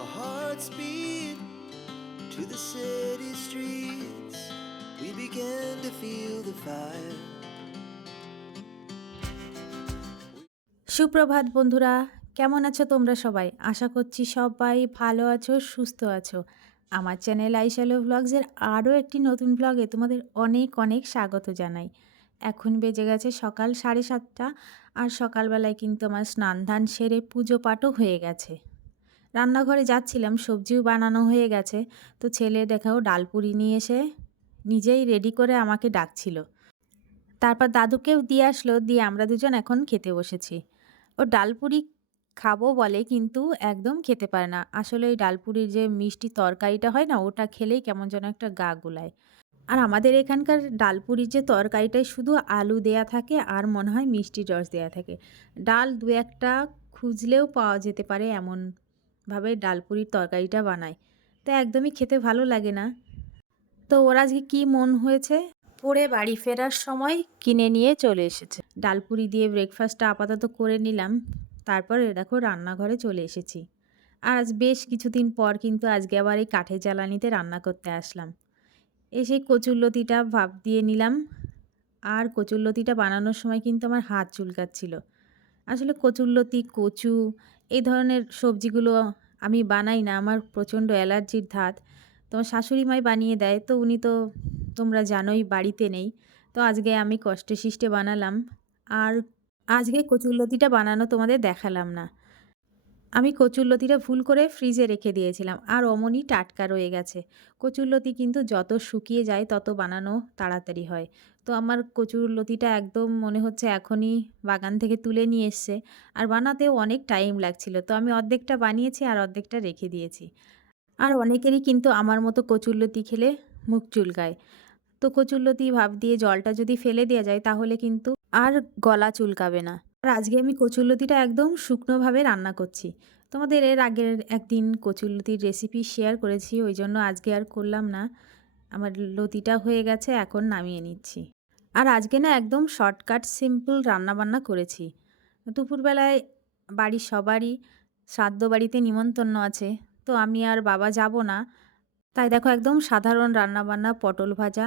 Our hearts beat to the city streets. We began to feel the fire. সুপ্রভাত বন্ধুরা, কেমন আছো তোমরা সবাই আশা করছি সবাই ভালো আছো, সুস্থ আছো আমার চ্যানেল আইশালো ভ্লগসের আরও একটি নতুন ব্লগে তোমাদের অনেক অনেক স্বাগত জানাই এখন বেজে গেছে সকাল সাড়ে সাতটা, আর সকালবেলায় কিন্তু আমার স্নান ধান সেরে পুজো পাঠও হয়ে গেছে রান্নাঘরে যাচ্ছিলাম, সবজিও বানানো হয়ে গেছে। তো ছেলে দেখাও ডালপুরি নিয়ে এসে নিজেই রেডি করে আমাকে ডাকছিল। তারপর দাদুকেও দিয়ে আসলো, দিয়ে আমরা দুজন এখন খেতে বসেছি। ও ডালপুরি খাব বলে কিন্তু একদম খেতে পারে না। আসলে ওই ডালপুরির যে মিষ্টি তরকারিটা হয় না, ওটা খেলেই কেমন যেন একটা গা গুলায়। আর আমাদের এখানকার ডালপুরির যে তরকারিটায় শুধু আলু দেয়া থাকে আর মনে হয় মিষ্টি রস দেয়া থাকে। ডাল দু একটা খুঁজলেও পাওয়া যেতে পারে এমনভাবে ডালপুরির তরকারিটা বানায়। তো একদমই খেতে ভালো লাগে না। তো ওর আজকে কী মন হয়েছে? পরে বাড়ি ফেরার সময় কিনে নিয়ে চলে এসেছে। ডালপুরি দিয়ে ব্রেকফাস্টটা আপাতত করে নিলাম। তারপরে দেখো রান্নাঘরে চলে এসেছি। আর আজ বেশ কিছুদিন পর কিন্তু আজকে আবার এই কাঠের জ্বালানিতে রান্না করতে আসলাম। এসে কচুরলতিটা ভাপ দিয়ে নিলাম। আর কচুরলতিটা বানানোর সময় কিন্তু আমার হাত চুলকাচ্ছিল। আসলে কচুরলতি, কচু, এই ধরনের সবজিগুলো আমি বানাই না, আমার প্রচণ্ড অ্যালার্জির ধাত। তোমার শাশুড়ি মাই বানিয়ে দেয়, তো উনি তো তোমরা জানোই বাড়িতে নেই। তো আজকে আমি কষ্টে শিষ্টে বানালাম। আর আজকে কচুরলতিটা বানানো তোমাদের দেখালাম না। আমি কচুরলতিটা ভুল করে ফ্রিজে রেখে দিয়েছিলাম। আর অমনই টাটকা রয়ে গেছে। কচুরলতি কিন্তু যত শুকিয়ে যায়, তত বানানো তাড়াতাড়ি হয়। তো আমার কচুরলতিটা একদম মনে হচ্ছে এখনই বাগান থেকে তুলে নিয়ে এসছে। আর বানাতেও অনেক টাইম লাগছিল। তো আমি অর্ধেকটা বানিয়েছি আর অর্ধেকটা রেখে দিয়েছি। আর অনেকেরই কিন্তু আমার মতো কচুরলতি খেলে মুখ চুলকায়। তো কচুরলতি ভাব দিয়ে জলটা যদি ফেলে দেওয়া যায়, তাহলে কিন্তু আর গলা চুলকাবে না। আর আজকে আমি কচুরলতিটা একদম শুকনোভাবে রান্না করছি। তোমাদের এর আগের একদিন কচুরলতির রেসিপি শেয়ার করেছি, ওই জন্য আজকে আর করলাম না। আমার লতিটা হয়ে গেছে, এখন নামিয়ে নিচ্ছি। আর আজকে না একদম শর্টকাট সিম্পল রান্নাবান্না করেছি। দুপুরবেলায় বাড়ির সবারই শ্রাদ্ধ বাড়িতে নিমন্ত্রণ আছে, তো আমি আর বাবা যাব না। তাই দেখো একদম সাধারণ রান্নাবান্না পটল ভাজা,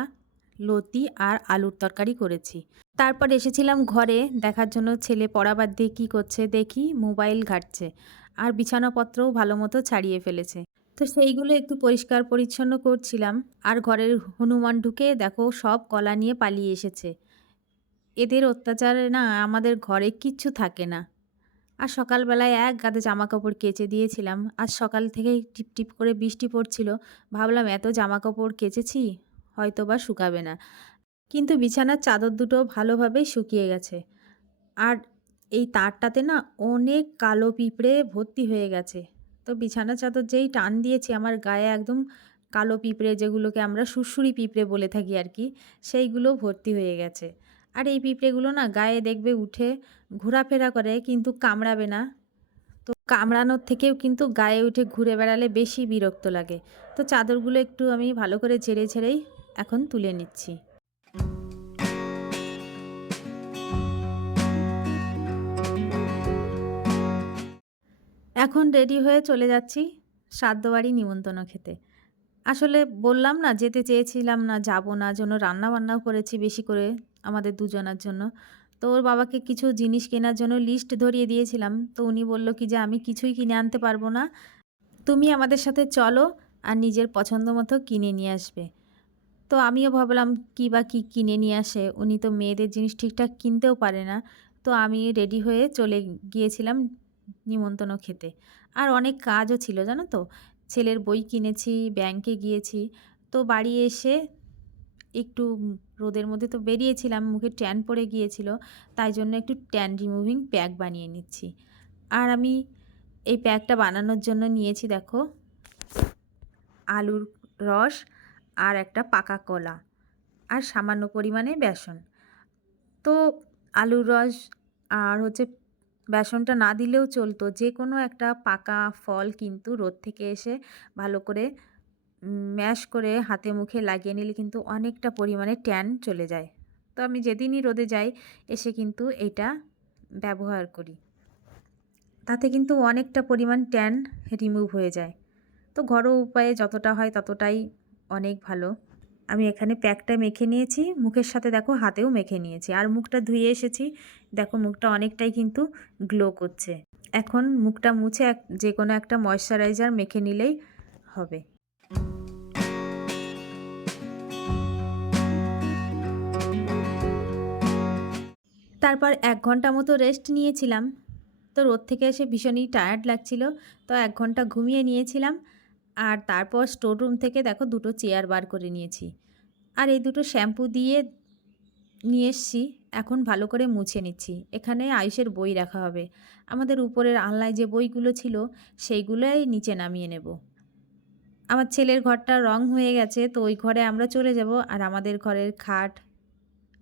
লতি আর আলুর তরকারি করেছি। তারপর এসেছিলাম ঘরে, দেখার জন্য ছেলে পড়াবার দিয়ে কী করছে দেখি, মোবাইল ঘাটছে। আর বিছানাপত্রও ভালো মতো ছাড়িয়ে ফেলেছে। তো সেইগুলো একটু পরিষ্কার পরিচ্ছন্ন করছিলাম। আর ঘরের হনুমান ঢুকে দেখো সব কলা নিয়ে পালিয়ে এসেছে। এদের অত্যাচারে না আমাদের ঘরে কিচ্ছু থাকে না। আর সকালবেলায় এক গাদে জামা কাপড় কেচে দিয়েছিলাম। আজ সকাল থেকেই টিপ টিপ করে বৃষ্টি পড়ছিল। ভাবলাম, এত জামা কাপড় কেচেছি? হয়তো বা শুকাবে না। কিন্তু বিছানার চাদর দুটো ভালোভাবেই শুকিয়ে গেছে। আর এই তারটাতে না অনেক কালো পিঁপড়ে ভর্তি হয়ে গেছে। তো বিছানা চাদর যেই টান দিয়েছি, আমার গায়ে একদম কালো পিঁপড়ে যেগুলোকে আমরা সুরসুরি পিঁপড়ে বলে থাকি আর কি, সেইগুলো ভর্তি হয়ে গেছে। আর এই পিঁপড়েগুলো না গায়ে দেখবে উঠে ঘোরাফেরা করে কিন্তু কামড়াবে না। তো কামড়ানোর থেকেও কিন্তু গায়ে উঠে ঘুরে বেড়ালে বেশি বিরক্ত লাগে। তো চাদরগুলো একটু আমি ভালো করে ঝেড়ে ঝেড়েই এখন তুলে নিচ্ছি। এখন রেডি হয়ে চলে যাচ্ছি শ্রাদ্ধবাড়ি নিমন্ত্রণ খেতে। আসলে বললাম না, যেতে চেয়েছিলাম না, যাব না জন্য রান্না বান্নাও করেছি বেশি করে আমাদের দুজনার জন্য। তো ওর বাবাকে কিছু জিনিস কেনার জন্য লিস্ট ধরিয়ে দিয়েছিলাম। তো উনি বলল কি যে, আমি কিছুই কিনে আনতে পারব না। তুমি আমাদের সাথে চলো আর নিজের পছন্দ মতো কিনে নিয়ে আসবে। তো আমিও ভাবলাম, কী বা কী কিনে নিয়ে আসে? উনি তো মেয়েদের জিনিস ঠিকঠাক কিনতেও পারে না। তো আমি রেডি হয়ে চলে গিয়েছিলাম নিমন্ত্রণ খেতে। আর অনেক কাজও ছিল, জানো তো? ছেলের বই কিনেছি ব্যাংকে গিয়েছি। তো বাড়ি এসে একটু রোদের মধ্যে তো বেরিয়েছিলাম, মুখে ট্যান পড়ে গিয়েছিল। তাই জন্য একটু ট্যান রিমুভিং প্যাক বানিয়ে নিচ্ছি। আর আমি এই প্যাকটা বানানোর জন্য নিয়েছি, দেখো। আলুর রস আর একটা পাকা কলা আর সামান্য পরিমাণে বেসন। তো আলুর রস আর হচ্ছে বেসনটা না দিলেও চলতো। যে কোনো একটা পাকা ফল কিন্তু রোদ থেকে এসে ভালো করে ম্যাশ করে হাতে মুখে লাগিয়ে নিলে কিন্তু অনেকটা পরিমাণে ট্যান চলে যায়। তো আমি যেদিনই রোদে যাই, এসে কিন্তু এটা ব্যবহার করি। তাতে কিন্তু অনেকটা পরিমাণ ট্যান রিমুভ হয়ে যায়। তো ঘরোয়া উপায়ে যতটা হয় ততটাই অনেক ভালো। আমি এখানে প্যাকটা মেখে নিয়েছি। মুখের সাথে দেখো, হাতেও মেখে নিয়েছি। আর মুখটা ধুয়ে এসেছি। দেখো মুখটা অনেকটাই কিন্তু গ্লো করছে। এখন মুখটা মুছে এক, যে কোনো একটা ময়শ্চারাইজার মেখে নিলেই হবে। তারপর এক ঘণ্টা মতো রেস্ট নিয়েছিলাম। তো রোদ থেকে এসে ভীষণই টায়ার্ড লাগছিল। তো এক ঘণ্টা ঘুমিয়ে নিয়েছিলাম। আর তারপর স্টোর রুম থেকে দেখো দুটো চেয়ার বার করে নিয়েছি। আর এই দুটো শ্যাম্পু দিয়ে নিয়ে এসছি, এখন ভালো করে মুছে নিচ্ছি। এখানে আয়ুষের বই রাখা হবে। আমাদের উপরের আলনায় যে বইগুলো ছিল, সেইগুলোই নিচে নামিয়ে নেব। আমার ছেলের ঘরটা রং হয়ে গেছে, তো ওই ঘরে আমরা চলে যাব। আর আমাদের ঘরের খাট,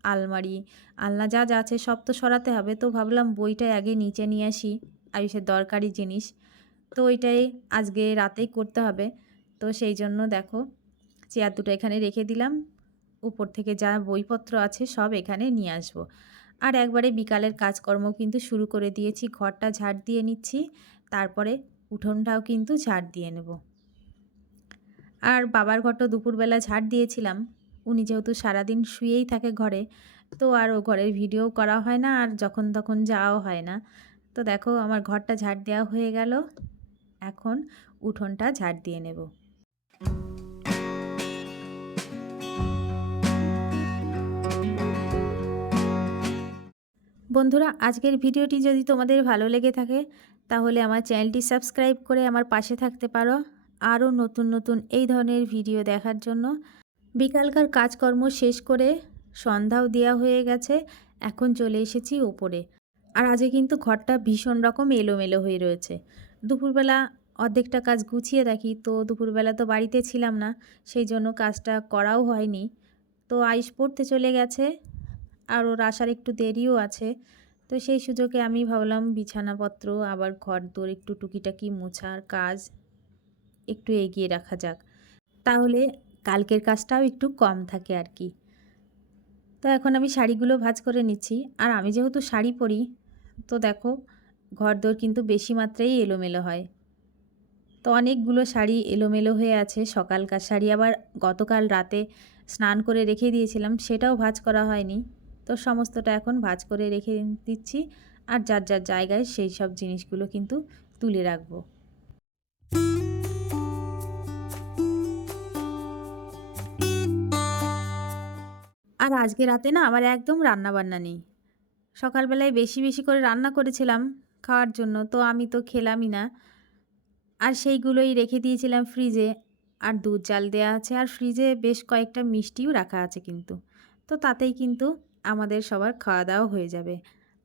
আলমারি, আলনা যা যা আছে সব তো সরাতে হবে। তো ভাবলাম বইটা আগে নিচে নিয়ে আসি, আয়ুষের দরকারি জিনিস। তো ওইটাই আজকে রাতেই করতে হবে। তো সেই জন্য দেখো, চেয়ার দুটো এখানে রেখে দিলাম। উপর থেকে যা বইপত্র আছে সব এখানে নিয়ে আসব। আর একবারে বিকালের কাজকর্ম কিন্তু শুরু করে দিয়েছি, ঘরটা ঝাড় দিয়ে নিচ্ছি, তারপরে উঠোনটাও কিন্তু ঝাড় দিয়ে নেব। আর বাবার ঘরটা দুপুরবেলা ঝাড় দিয়েছিলাম, উনি যেহেতু সারাদিন শুয়েই থাকে ঘরে, তো আর ও ঘরের ভিডিও করা হয় না আর যখন তখন যাওয়াও হয় না। তো দেখো আমার ঘরটা ঝাড় দেওয়া হয়ে গেল, এখন উঠোনটা ঝাড় দিয়ে নেব। বন্ধুরা, আজকের ভিডিওটি যদি তোমাদের ভালো লেগে থাকে, তাহলে আমার চ্যানেলটি সাবস্ক্রাইব করে আমার পাশে থাকতে পারো। আরও নতুন নতুন এই ধরনের ভিডিও দেখার জন্য বিকালকার কাজকর্ম শেষ করে সন্ধ্যাও দেওয়া হয়ে গেছে, এখন চলে এসেছি ওপরে। আর আজকে কিন্তু ঘরটা ভীষণ রকম এলোমেলো হয়ে রয়েছে। দুপুরবেলা অর্ধেকটা কাজ গুছিয়ে রাখি, তো দুপুরবেলা তো বাড়িতে ছিলাম না, সেই জন্য কাজটা করাও হয়নি। তো আইস পড়তে চলে গেছে আর ওর আসার একটু দেরিও আছে। তো সেই সুযোগে আমি ভাবলাম বিছানাপত্র, আবার ঘর দোর একটু টুকিটাকি মোছার কাজ একটু এগিয়ে রাখা যাক। তাহলে কালকের কাজটাও একটু কম থাকে আর কি। তো এখন আমি শাড়িগুলো ভাজ করে নিচ্ছি। আর আমি যেহেতু শাড়ি পরি, তো দেখো ঘরদোর কিন্তু বেশি মাত্রাই এলোমেলো হয়। তো অনেকগুলো শাড়ি এলোমেলো হয়ে আছে। সকালকার শাড়ি আবার গতকাল রাতে স্নান করে রেখে দিয়েছিলাম, সেটাও ভাজ করা হয়নি। তো সমস্তটা এখন ভাজ করে রেখে দিচ্ছি আর যার যার জায়গায় সেই সব জিনিসগুলো কিন্তু তুলে রাখব। আর আজকে রাতে না আমার একদম রান্না বান্না নেই। সকালবেলায় বেশি বেশি করে রান্না করেছিলাম খাওয়ার জন্য, তো আমি তো খেলামই না। আর সেইগুলোই রেখে দিয়েছিলাম ফ্রিজে। আর দুধ জাল দেওয়া আছে আর ফ্রিজে বেশ কয়েকটা মিষ্টিও রাখা আছে কিন্তু। তো তাতেই কিন্তু আমাদের সবার খাওয়া দাওয়া হয়ে যাবে।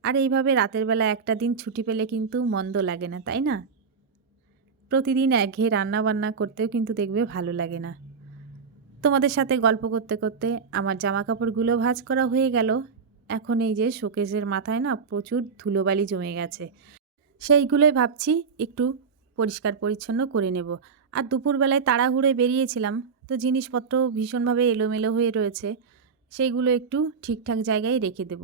আর এইভাবে রাতের বেলা একটা দিন ছুটি পেলে কিন্তু মন্দ লাগে না, তাই না? প্রতিদিন একঘেয়ে রান্না বান্না করতেও কিন্তু দেখবে ভালো লাগে না। তোমাদের সাথে গল্প করতে করতে আমার জামা কাপড়গুলো ভাঁজ করা হয়ে গেল। এখন এই যে শোকেজের মাথায় না প্রচুর ধুলোবালি জমে গেছে। সেইগুলোই ভাবছি একটু পরিষ্কার পরিচ্ছন্ন করে নেব। আর দুপুরবেলায় তাড়াহুড়ে বেরিয়েছিলাম, তো জিনিসপত্র ভীষণভাবে এলোমেলো হয়ে রয়েছে। সেইগুলো একটু ঠিকঠাক জায়গায় রেখে দেব।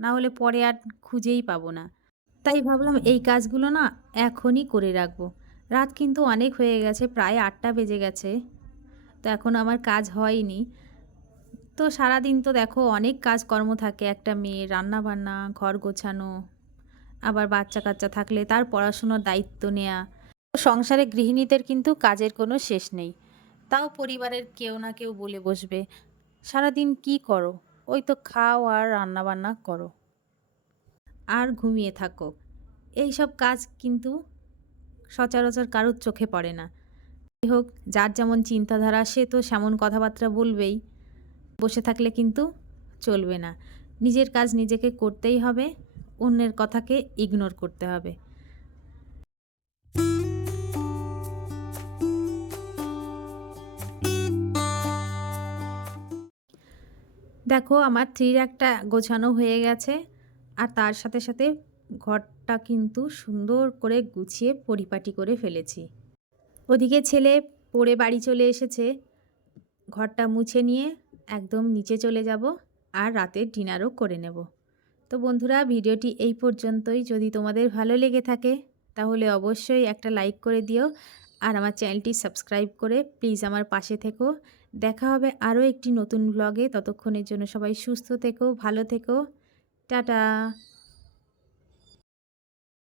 না হলে পরে আর খুঁজেই পাবো না। তাই ভাবলাম এই কাজগুলো না এখনই করে রাখব। রাত কিন্তু অনেক হয়ে গেছে, প্রায় আটটা বেজে গেছে। তো এখন আমার কাজ হয়নি। তো সারাদিন তো দেখো অনেক কাজকর্ম থাকে, একটা মেয়ে রান্না বান্না ঘর গোছানো, আবার বাচ্চা কাচ্চা থাকলে তার পড়াশুনোর দায়িত্ব নেওয়া সংসারে গৃহিণীদের কিন্তু কাজের কোনো শেষ নেই। তাও পরিবারের কেউ না কেউ বলে বসবে। সারাদিন কি করো? ওই তো খাও আর রান্না বান্না করো। আর ঘুমিয়ে থাকো। এই সব কাজ কিন্তু সচরাচর কারোর চোখে পড়ে না। হোক, যার যেমন চিন্তাধারা, সে তো সেমন কথাবার্তা বলবেই। বসে থাকলে কিন্তু চলবে না। নিজের কাজ নিজেকে করতেই হবে, অন্যের কথাকে ইগনোর করতে হবে। দেখো, আমার থ্রির একটা গোছানো হয়ে গেছে। আর তার সাথে সাথে ঘরটা কিন্তু সুন্দর করে গুছিয়ে পরিপাটি করে ফেলেছি। ওদিকে ছেলে পড়ে বাড়ি চলে এসেছে। ঘরটা মুছে নিয়ে একদম নিচে চলে যাব আর রাতের ডিনারও করে নেব। তো বন্ধুরা, ভিডিওটি এই পর্যন্তই। যদি তোমাদের ভালো লেগে থাকে, তাহলে অবশ্যই একটা লাইক করে দিও। আর আমার চ্যানেলটি সাবস্ক্রাইব করে প্লিজ আমার পাশে থেকো। দেখা হবে আরও একটি নতুন ব্লগে ততক্ষণের জন্য সবাই সুস্থ থেকো ভালো থেকো। টাটা!